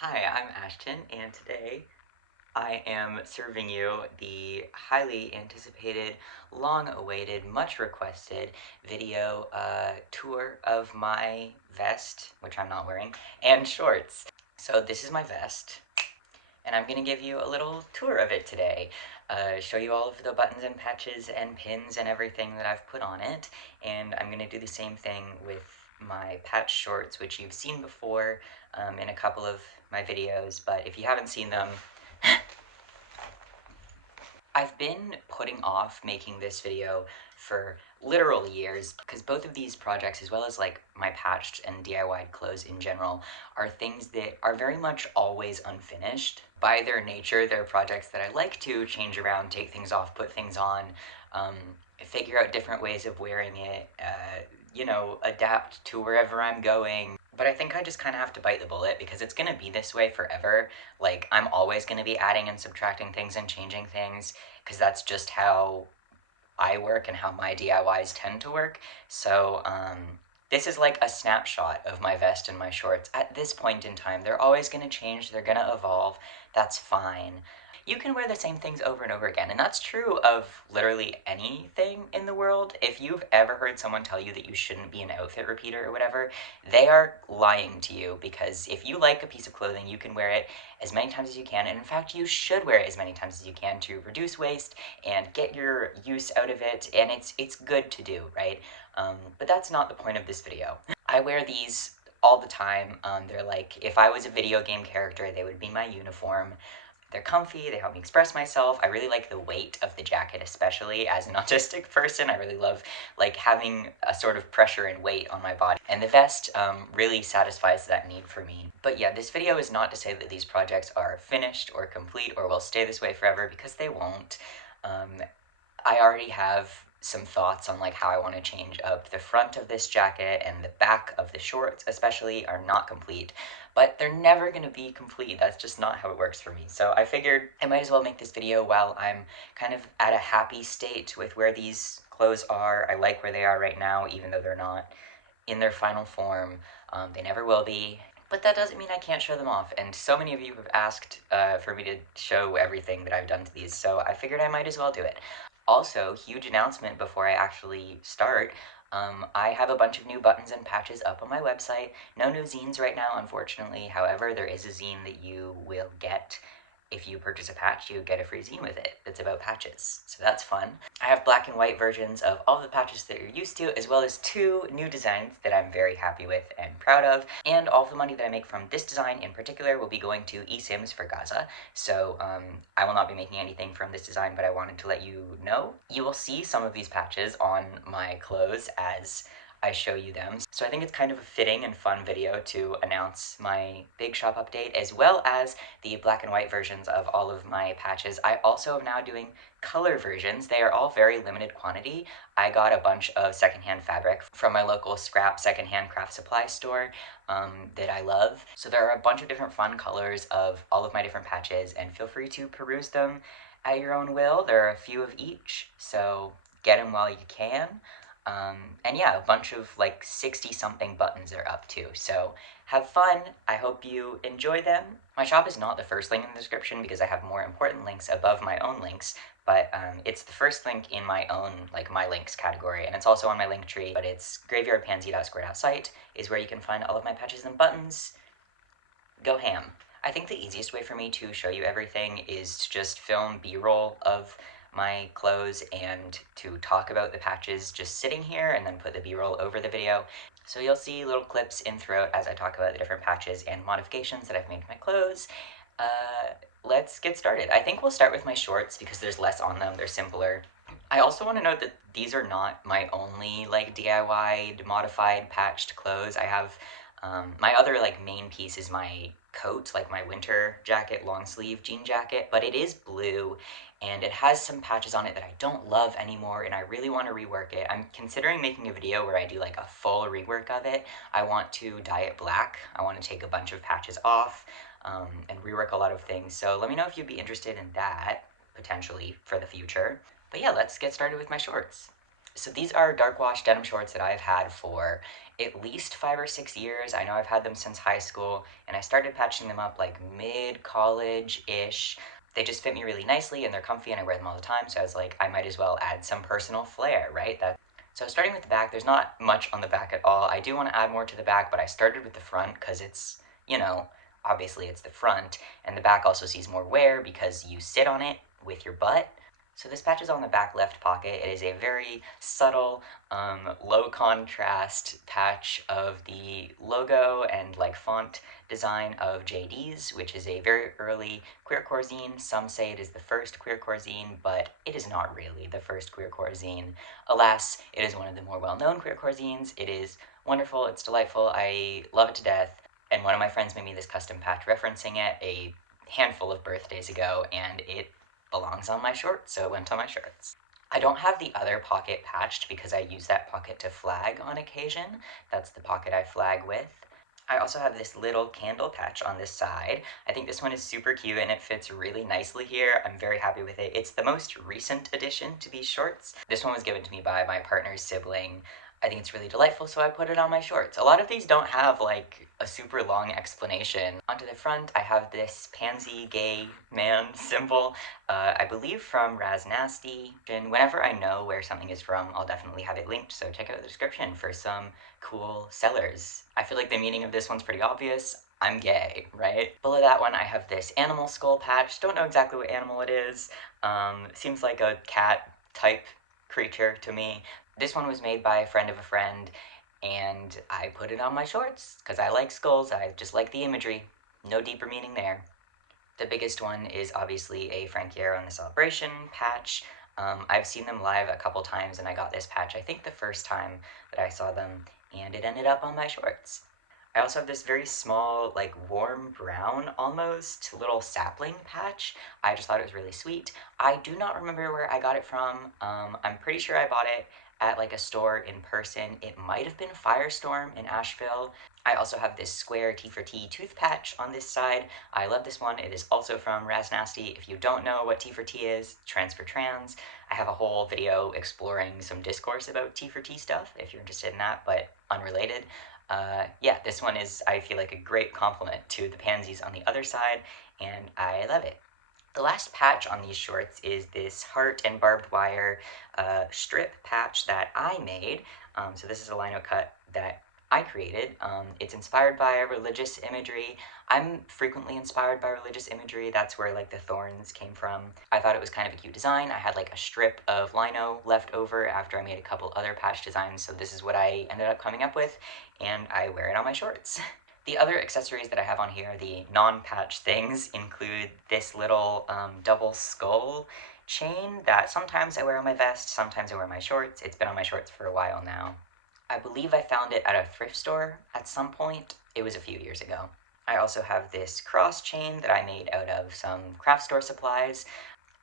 Hi, I'm Ashton, and today I am serving you the highly anticipated, long awaited, much requested video tour of my vest, which I'm not wearing, and shorts. So, this is my vest, and I'm going to give you a little tour of it today. Show you all of the buttons and patches and pins and everything that I've put on it, and I'm going to do the same thing with my patch shorts, which you've seen before in a couple of my videos, but if you haven't seen them, I've been putting off making this video for literal years because both of these projects, as well as like my patched and DIY clothes in general, are things that are very much always unfinished. By their nature, they're projects that I like to change around, take things off, put things on, um, figure out different ways of wearing it, adapt to wherever I'm going. But I think I just kind of have to bite the bullet because it's going to be this way forever. Like, I'm always going to be adding and subtracting things and changing things because that's just how I work and how my DIYs tend to work. So, this is like a snapshot of my vest and my shorts. At this point in time, they're always going to change, they're going to evolve. That's fine. You can wear the same things over and over again, and that's true of literally anything in the world. If you've ever heard someone tell you that you shouldn't be an outfit repeater or whatever, they are lying to you, because if you like a piece of clothing, you can wear it as many times as you can, and in fact, you should wear it as many times as you can to reduce waste and get your use out of it, and it's good to do, right? But that's not the point of this video. I wear these all the time. They're like, if I was a video game character, they would be my uniform. They're comfy, they help me express myself. I really like the weight of the jacket, especially as an autistic person. I really love like having a sort of pressure and weight on my body. And the vest really satisfies that need for me. But yeah, this video is not to say that these projects are finished or complete or will stay this way forever, because they won't. I already have some thoughts on like how I want to change up the front of this jacket, and the back of the shorts especially are not complete, but they're never going to be complete. That's just not how it works for me. So I figured I might as well make this video while I'm kind of at a happy state with where these clothes are. I like where they are right now, even though they're not in their final form. They never will be. But that doesn't mean I can't show them off, and so many of you have asked for me to show everything that I've done to these, so I figured I might as well do it. Also, huge announcement before I actually start, I have a bunch of new buttons and patches up on my website. No new zines right now, unfortunately. However, there is a zine that you will get. If you purchase a patch, you get a free zine with it that's about patches, so that's fun. I have black and white versions of all the patches that you're used to, as well as 2 new designs that I'm very happy with and proud of, and all of the money that I make from this design in particular will be going to eSIMs for Gaza, so I will not be making anything from this design, but I wanted to let you know. You will see some of these patches on my clothes as I show you them. So I think it's kind of a fitting and fun video to announce my big shop update, as well as the black and white versions of all of my patches. I also am now doing color versions. They are all very limited quantity. I got a bunch of secondhand fabric from my local scrap secondhand craft supply store that I love. So there are a bunch of different fun colors of all of my different patches, and feel free to peruse them at your own will. There are a few of each, so get them while you can. And yeah, a bunch of like 60 something buttons are up too, so have fun. I hope you enjoy them. My shop is not the first link in the description because I have more important links above my own links, but it's the first link in my own, like, my links category, and it's also on my link tree, but it's graveyardpansy.squared.site is where you can find all of my patches and buttons. Go ham. I think the easiest way for me to show you everything is to just film B-roll of my clothes and to talk about the patches just sitting here, and then put the B-roll over the video. So you'll see little clips in throughout as I talk about the different patches and modifications that I've made to my clothes. Let's get started. I think we'll start with my shorts because there's less on them, they're simpler. I also want to note that these are not my only like DIY modified patched clothes. I have my other like main piece is my coat, like my winter jacket, long sleeve jean jacket, but it is blue and it has some patches on it that I don't love anymore, and I really want to rework it. I'm considering making a video where I do like a full rework of it. I want to dye it black. I want to take a bunch of patches off and rework a lot of things. So let me know if you'd be interested in that, potentially, for the future. But yeah, let's get started with my shorts. So these are dark wash denim shorts that I've had for at least 5 or 6 years. I know I've had them since high school, and I started patching them up like mid-college-ish. They just fit me really nicely and they're comfy and I wear them all the time, so I was like, I might as well add some personal flair, right? So starting with the back, there's not much on the back at all. I do want to add more to the back, but I started with the front because it's, obviously it's the front, and the back also sees more wear because you sit on it with your butt. So this patch is on the back left pocket. It is a very subtle, low contrast patch of the logo and like font design of JD's, which is a very early queercore zine. Some say it is the first queercore zine, but it is not really the first queercore zine. Alas, it is one of the more well-known queercore zines. It is wonderful, it's delightful, I love it to death, and one of my friends made me this custom patch referencing it a handful of birthdays ago, and it belongs on my shorts, so it went on my shirts. I don't have the other pocket patched because I use that pocket to flag on occasion. That's the pocket I flag with. I also have this little candle patch on this side. I think this one is super cute and it fits really nicely here. I'm very happy with it. It's the most recent addition to these shorts. This one was given to me by my partner's sibling. I think it's really delightful, so I put it on my shorts. A lot of these don't have like a super long explanation. Onto the front, I have this pansy gay man symbol, I believe from Raz Nasty. And whenever I know where something is from, I'll definitely have it linked, so check out the description for some cool sellers. I feel like the meaning of this one's pretty obvious. I'm gay, right? Below that one, I have this animal skull patch. Don't know exactly what animal it is. Seems like a cat type creature to me. This one was made by a friend of a friend, and I put it on my shorts because I like skulls. I just like the imagery. No deeper meaning there. The biggest one is obviously a Frankie Arrow and the Celebration patch. I've seen them live a couple times, and I got this patch I think the first time that I saw them, and it ended up on my shorts. I also have this very small, like warm brown almost, little sapling patch. I just thought it was really sweet. I do not remember where I got it from. I'm pretty sure I bought it at like a store in person. It might have been Firestorm in Asheville. I also have this square T for T tooth patch on this side. I love this one. It is also from Raz Nasty. If you don't know what T for T is, trans for trans. I have a whole video exploring some discourse about T for T stuff if you're interested in that, but unrelated. Yeah, this one is, I feel like, a great compliment to the pansies on the other side, and I love it. The last patch on these shorts is this heart and barbed wire strip patch that I made. So this is a lino cut that I created. It's inspired by religious imagery. I'm frequently inspired by religious imagery. That's where like the thorns came from. I thought it was kind of a cute design. I had like a strip of lino left over after I made a couple other patch designs, so this is what I ended up coming up with, and I wear it on my shorts. The other accessories that I have on here, the non-patch things, include this little double skull chain that sometimes I wear on my vest, sometimes I wear on my shorts. It's been on my shorts for a while now. I believe I found it at a thrift store at some point. It was a few years ago. I also have this cross chain that I made out of some craft store supplies.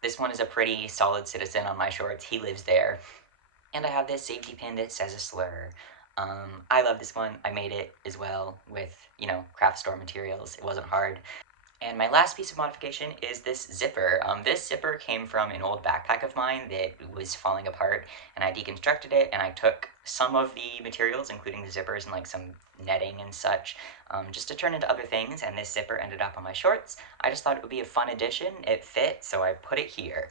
This one is a pretty solid citizen on my shorts. He lives there. And I have this safety pin that says a slur. I love this one. I made it as well with, craft store materials. It wasn't hard. And my last piece of modification is this zipper. This zipper came from an old backpack of mine that was falling apart, and I deconstructed it, and I took some of the materials, including the zippers and like some netting and such, just to turn into other things, and this zipper ended up on my shorts. I just thought it would be a fun addition. It fit, so I put it here.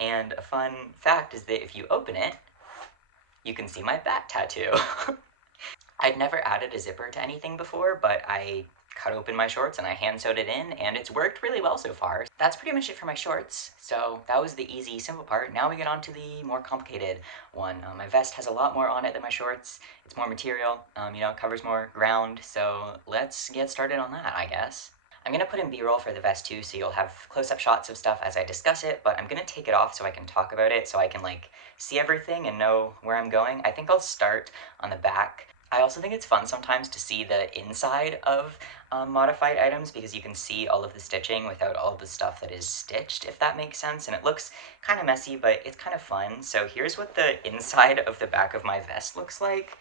And a fun fact is that if you open it, you can see my bat tattoo. I'd never added a zipper to anything before, but I cut open my shorts and I hand sewed it in, and it's worked really well so far. That's pretty much it for my shorts. So that was the easy, simple part. Now we get on to the more complicated one. My vest has a lot more on it than my shorts. It's more material, it covers more ground, so let's get started on that, I guess. I'm going to put in B-roll for the vest too, so you'll have close-up shots of stuff as I discuss it, but I'm going to take it off so I can talk about it, so I can see everything and know where I'm going. I think I'll start on the back. I also think it's fun sometimes to see the inside of modified items, because you can see all of the stitching without all of the stuff that is stitched, if that makes sense, and it looks kind of messy, but it's kind of fun. So here's what the inside of the back of my vest looks like.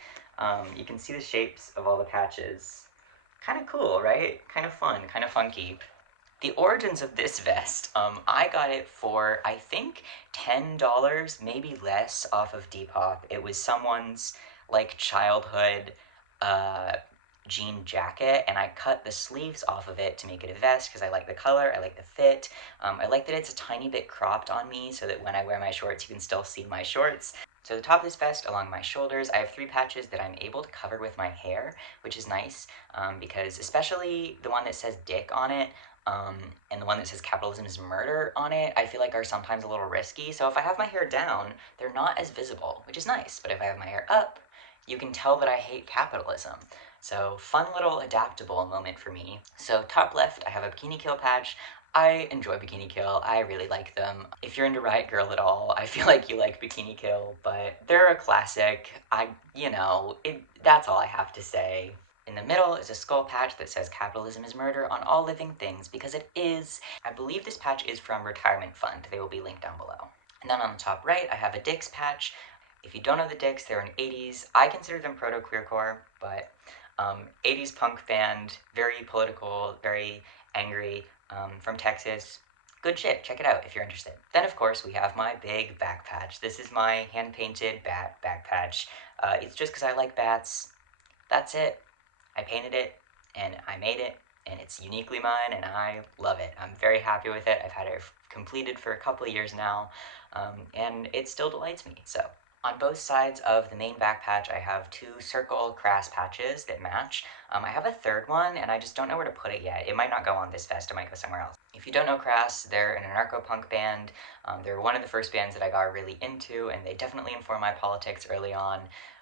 You can see the shapes of all the patches. Kind of cool, right? Kind of fun, kind of funky. The origins of this vest, I got it for, I think, $10, maybe less, off of Depop. It was someone's, like, childhood, uh, jean jacket, and I cut the sleeves off of it to make it a vest because I like the color, I like the fit. I like that it's a tiny bit cropped on me so that when I wear my shorts, you can still see my shorts. So the top of this vest, along my shoulders, I have 3 patches that I'm able to cover with my hair, which is nice, because especially the one that says dick on it, um, and the one that says capitalism is murder on it, I feel like are sometimes a little risky. So if I have my hair down, they're not as visible, which is nice. But if I have my hair up, you can tell that I hate capitalism. So fun little adaptable moment for me. So top left, I have a bikini kill patch. I enjoy Bikini Kill. I really like them. If you're into Riot Girl at all, I feel like you like Bikini Kill, but they're a classic. That's all I have to say. In the middle is a skull patch that says capitalism is murder on all living things, because it is. I believe this patch is from Retirement Fund. They will be linked down below. And then on the top right, I have a Dicks patch. If you don't know the Dicks, they're an 80s, I consider them proto-queercore, but 80s punk band, very political, very angry, from Texas. Good shit, check it out if you're interested. Then, of course, we have my big back patch. This is my hand-painted bat back patch. It's just because I like bats. That's it. I painted it, and I made it, and it's uniquely mine, and I love it. I'm very happy with it. I've had it completed for a couple of years now, and it still delights me, so. On both sides of the main back patch, I have 2 circle crass patches that match. I have a third one, and I just don't know where to put it yet. It might not go on this vest, it might go somewhere else. If you don't know Crass, they're an anarcho-punk band. They're one of the first bands that I got really into, and they definitely informed my politics early on.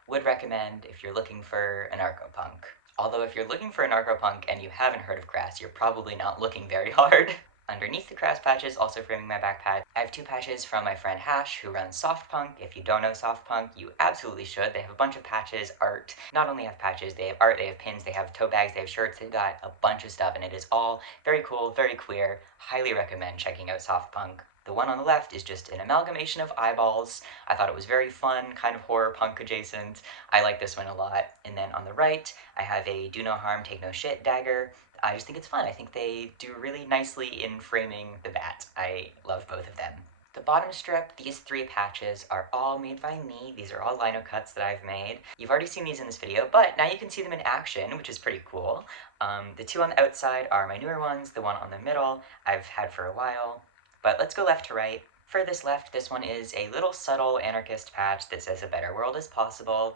Would recommend if you're looking for anarcho-punk. Although if you're looking for anarcho-punk and you haven't heard of Crass, you're probably not looking very hard. Underneath the Crass patches, also framing my back patch, I have 2 patches from my friend Hash, who runs Soft Punk. If you don't know Soft Punk, you absolutely should. They have a bunch of patches, art. Not only have patches, they have art, they have pins, they have tote bags, they have shirts, they've got a bunch of stuff, and it is all very cool, very queer. Highly recommend checking out Soft Punk. The one on the left is just an amalgamation of eyeballs. I thought it was very fun, kind of horror punk adjacent. I like this one a lot. And then on the right, I have a do no harm, take no shit dagger. I just think it's fun. I think they do really nicely in framing the bat. I love both of them. The bottom strip, these 3 patches are all made by me. These are all lino cuts that I've made. You've already seen these in this video, but now you can see them in action, which is pretty cool. The 2 on the outside are my newer ones. The one on the middle I've had for a while. But let's go left to right. Furthest left, this one is a little subtle anarchist patch that says a better world is possible,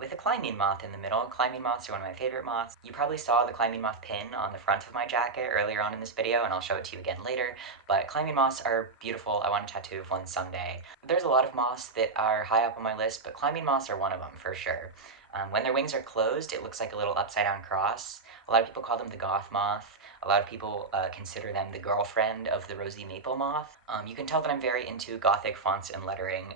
with a climbing moth in the middle. Climbing moths are one of my favorite moths. You probably saw the climbing moth pin on the front of my jacket earlier on in this video, and I'll show it to you again later, but climbing moths are beautiful. I want a tattoo of one someday. There's a lot of moths that are high up on my list, but climbing moths are one of them for sure. When their wings are closed, it looks like a little upside down cross. A lot of people call them the goth moth. A lot of people consider them the girlfriend of the rosy maple moth. You can tell that I'm very into gothic fonts and lettering,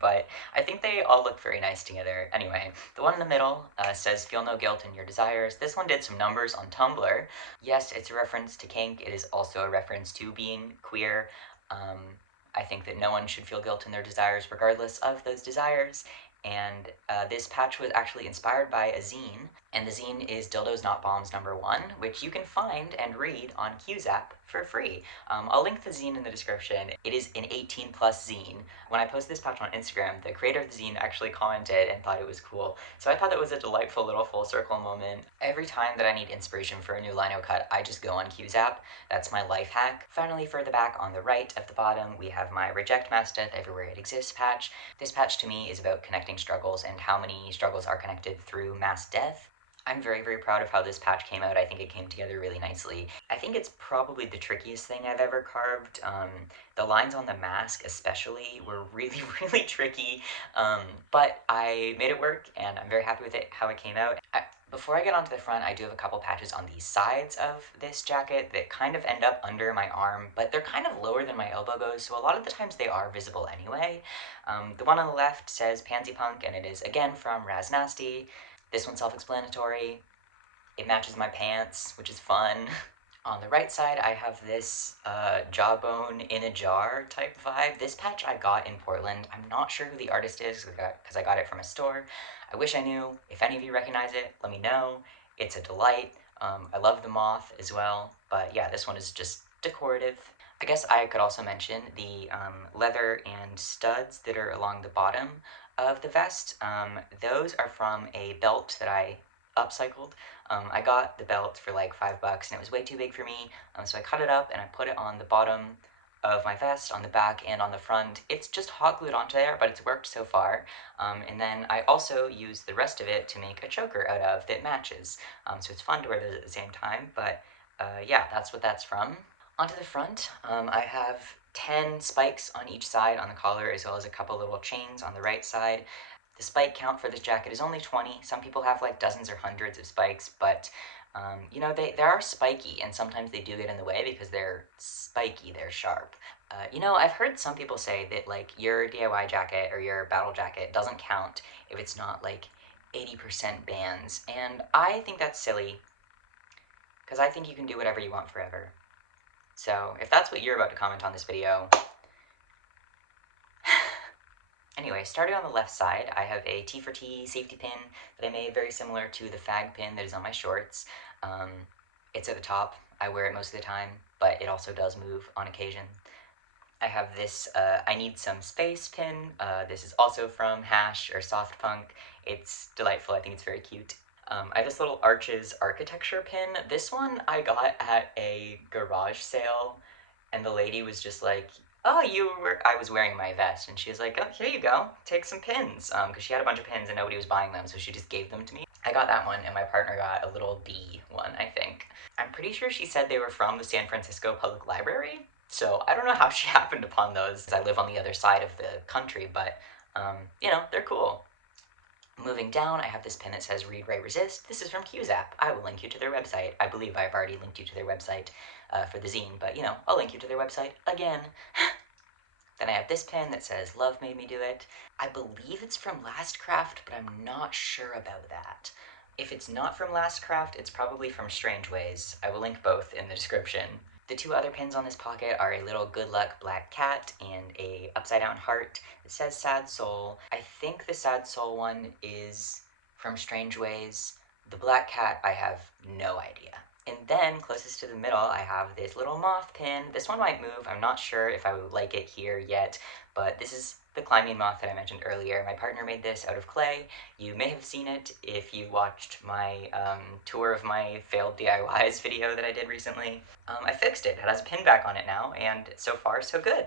but I think they all look very nice together. Anyway, the one in the middle says feel no guilt in your desires. This one did some numbers on Tumblr. Yes, it's a reference to kink. It is also a reference to being queer. I think that no one should feel guilt in their desires regardless of those desires. And this patch was actually inspired by a zine, and the zine is Dildos Not Bombs #1, which you can find and read on QZap for free. I'll link the zine in the description. It is an 18+ zine. When I posted this patch on Instagram, the creator of the zine actually commented and thought it was cool, so I thought that was a delightful little full circle moment. Every time that I need inspiration for a new lino cut, I just go on QZap. That's my life hack. Finally, further back on the right of the bottom, we have my Reject Mass Death Everywhere It Exists patch. This patch to me is about connecting struggles and how many struggles are connected through mass death. I'm very, very proud of how this patch came out. I think it came together really nicely. I think it's probably the trickiest thing I've ever carved. The lines on the mask especially were really, really tricky, but I made it work, and I'm very happy with it, how it came out. Before I get onto the front, I do have a couple patches on the sides of this jacket that kind of end up under my arm, but they're kind of lower than my elbow goes, so a lot of the times they are visible anyway. The one on the left says Pansy Punk, and it is again from Raz Nasty. This one's self-explanatory. It matches my pants, which is fun. On the right side, I have this jawbone in a jar type vibe. This patch I got in Portland. I'm not sure who the artist is because I got it from a store. I wish I knew. If any of you recognize it, let me know. It's a delight. I love the moth as well, but yeah, this one is just decorative. I guess I could also mention the leather and studs that are along the bottom of the vest. Those are from a belt that I upcycled. I got the belt for like $5 and it was way too big for me, so I cut it up and I put it on the bottom of my vest, on the back and on the front. It's just hot glued onto there, but it's worked so far. And then I also used the rest of it to make a choker out of that matches. So it's fun to wear those at the same time, but yeah, that's what that's from. Onto the front, I have 10 spikes on each side on the collar, as well as a couple little chains on the right side. The spike count for this jacket is only 20. Some people have like dozens or hundreds of spikes, but you know, they are spiky, and sometimes they do get in the way because they're spiky, they're sharp. You know, I've heard some people say that like your DIY jacket or your battle jacket doesn't count if it's not like 80% bands, and I think that's silly because I think you can do whatever you want forever. So if that's what you're about to comment on this video, anyway, starting on the left side, I have a T for T safety pin that I made very similar to the fag pin that is on my shorts. It's at the top. I wear it most of the time, but it also does move on occasion. I have this I Need Some Space pin. This is also from Hash or Soft Punk. It's delightful. I think it's very cute. I have this little Arches architecture pin. This one I got at a garage sale, and the lady was just like, "Oh, I was wearing my vest," and she was like, "Oh, here you go, take some pins," because she had a bunch of pins and nobody was buying them, so she just gave them to me. I got that one, and my partner got a little B one, I think. I'm pretty sure she said they were from the San Francisco Public Library, so I don't know how she happened upon those, because I live on the other side of the country, but, you know, they're cool. Moving down, I have this pin that says Read, Write, Resist. This is from QZap. I will link you to their website. I believe I've already linked you to their website for the zine, but you know, I'll link you to their website again. Then I have this pin that says Love Made Me Do It. I believe it's from Last Craft, but I'm not sure about that. If it's not from Last Craft, it's probably from Strange Ways. I will link both in the description. The two other pins on this pocket are a little Good Luck black cat and a upside down heart. It says Sad Soul. I think the Sad Soul one is from Strange Ways. The black cat, I have no idea. And then, closest to the middle, I have this little moth pin. This one might move. I'm not sure if I would like it here yet, but this is the climbing moth that I mentioned earlier. My partner made this out of clay. You may have seen it if you watched my tour of my failed DIYs video that I did recently. I fixed it. It has a pin back on it now, and so far, so good.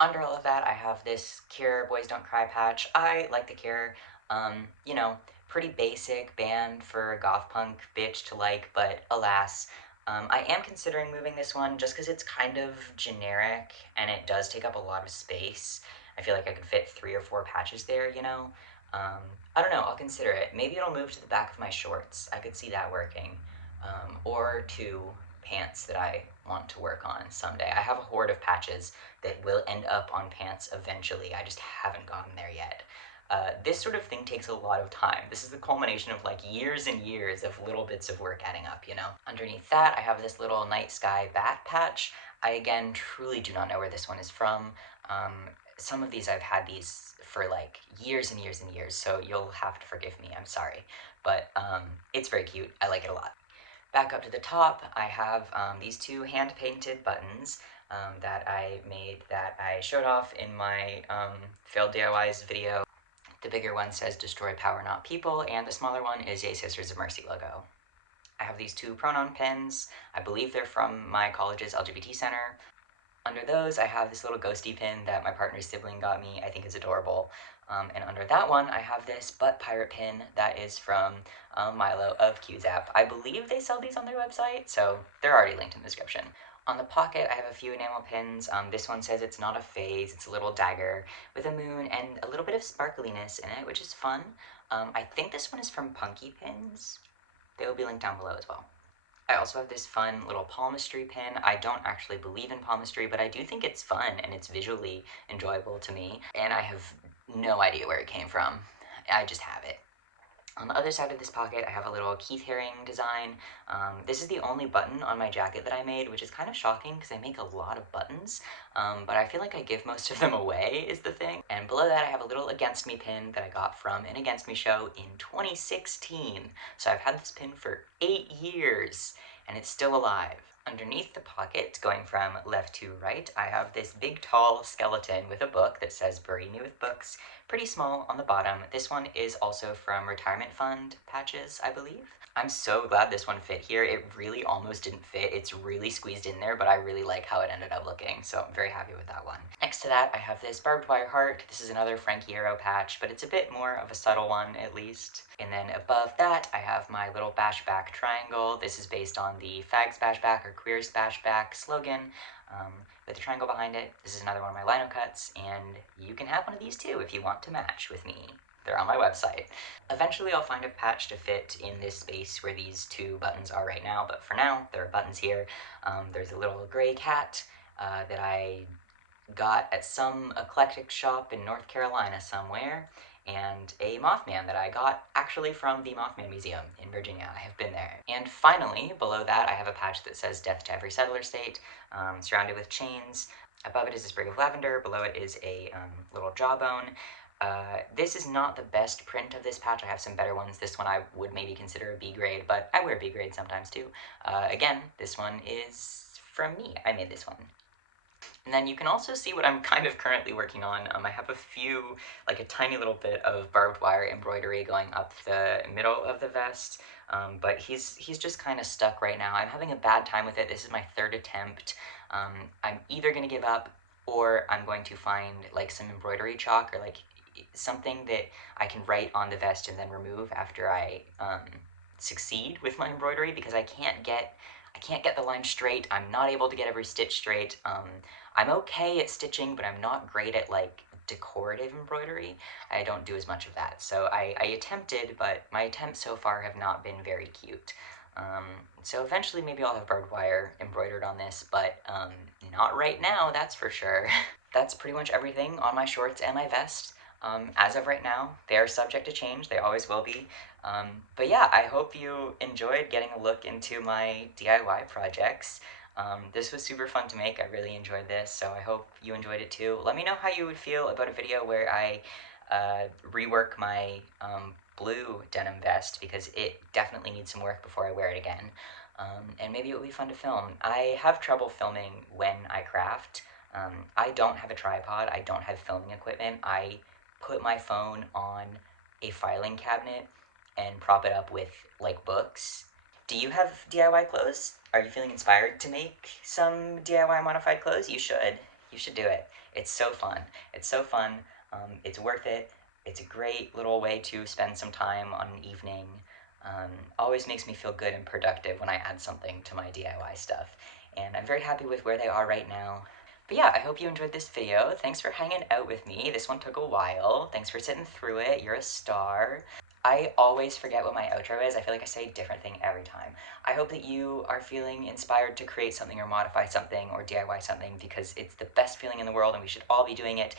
Under all of that, I have this Cure Boys Don't Cry patch. I like the Cure. You know, pretty basic band for a goth punk bitch to like, but alas. I am considering moving this one just because it's kind of generic and it does take up a lot of space. I feel like I could fit 3 or 4 patches there, you know? I don't know, I'll consider it. Maybe it'll move to the back of my shorts. I could see that working. Or to pants that I want to work on someday. I have a horde of patches that will end up on pants eventually. I just haven't gotten there yet. This sort of thing takes a lot of time. This is the culmination of like years and years of little bits of work adding up, you know? Underneath that, I have this little night sky bat patch. I, again, truly do not know where this one is from. Some of these, I've had these for like years and years and years, so you'll have to forgive me, I'm sorry. But it's very cute. I like it a lot. Back up to the top, I have these 2 hand-painted buttons that I made that I showed off in my failed DIYs video. The bigger one says Destroy Power Not People, and the smaller one is a Sisters of Mercy logo. I have these 2 pronoun pins. I believe they're from my college's LGBT center. Under those, I have this little ghosty pin that my partner's sibling got me. I think is adorable. And under that one, I have this butt pirate pin that is from Milo of QZap. I believe they sell these on their website, so they're already linked in the description. On the pocket, I have a few enamel pins. This one says it's not a phase, it's a little dagger with a moon and a little bit of sparkliness in it, which is fun. I think this one is from Punky Pins. They will be linked down below as well. I also have this fun little palmistry pin. I don't actually believe in palmistry, but I do think it's fun and it's visually enjoyable to me, and I have no idea where it came from. I just have it. On the other side of this pocket, I have a little Keith Haring design. This is the only button on my jacket that I made, which is kind of shocking because I make a lot of buttons, but I feel like I give most of them away is the thing. And below that, I have a little Against Me pin that I got from an Against Me show in 2016. So I've had this pin for 8 years, and it's still alive. Underneath the pocket, going from left to right, I have this big tall skeleton with a book that says "Bury Me with Books." Pretty small on the bottom. This one is also from retirement fund patches, I believe. I'm so glad this one fit here. It really almost didn't fit. It's really squeezed in there, but I really like how it ended up looking, so I'm very happy with that one. Next to that, I have this barbed wire heart. This is another Frankie Arrow patch, but it's a bit more of a subtle one, at least. And then above that, I have my little bashback triangle. This is based on the Fags Bashback or Queers Bashback slogan, with a triangle behind it. This is another one of my lino cuts, and you can have one of these too if you want to match with me. They're on my website. Eventually I'll find a patch to fit in this space where these two buttons are right now, but for now, there are buttons here. There's a little gray cat that I got at some eclectic shop in North Carolina somewhere, and a Mothman that I got actually from the Mothman Museum in Virginia. I have been there. And finally, below that, I have a patch that says "Death to Every Settler State," surrounded with chains. Above it is a sprig of lavender. Below it is a little jawbone. This is not the best print of this patch. I have some better ones. This one I would maybe consider a B grade, but I wear B grade sometimes too. Again, this one is from me. I made this one. And then you can also see what I'm kind of currently working on. I have a few, like a tiny little bit of barbed wire embroidery going up the middle of the vest, but he's just kind of stuck right now. I'm having a bad time with it. This is my third attempt. I'm either going to give up or I'm going to find like some embroidery chalk or like something that I can write on the vest and then remove after I succeed with my embroidery, because I can't get the line straight. I'm not able to get every stitch straight. I'm okay at stitching, but I'm not great at like decorative embroidery. I don't do as much of that. So I attempted, but my attempts so far have not been very cute. So eventually maybe I'll have barbed wire embroidered on this, but not right now, that's for sure. That's pretty much everything on my shorts and my vest. As of right now, they are subject to change. They always will be. But yeah, I hope you enjoyed getting a look into my DIY projects. This was super fun to make. I really enjoyed this, so I hope you enjoyed it too. Let me know how you would feel about a video where I rework my blue denim vest, because it definitely needs some work before I wear it again. And maybe it would be fun to film. I have trouble filming when I craft. I don't have a tripod. I don't have filming equipment. I put my phone on a filing cabinet and prop it up with like books. Do you have DIY clothes? Are you feeling inspired to make some DIY modified clothes? You should. You should do it. It's so fun. It's so fun. It's worth it. It's a great little way to spend some time on an evening. Always makes me feel good and productive when I add something to my DIY stuff. And I'm very happy with where they are right now. But yeah, I hope you enjoyed this video. Thanks for hanging out with me. This one took a while. Thanks for sitting through it. You're a star. I always forget what my outro is. I feel like I say a different thing every time. I hope that you are feeling inspired to create something or modify something or DIY something, because it's the best feeling in the world and we should all be doing it.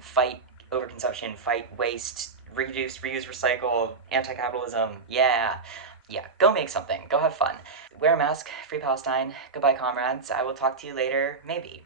Fight overconsumption, fight waste, reduce, reuse, recycle, anti-capitalism. Yeah. Yeah, go make something. Go have fun. Wear a mask. Free Palestine. Goodbye, comrades. I will talk to you later. Maybe.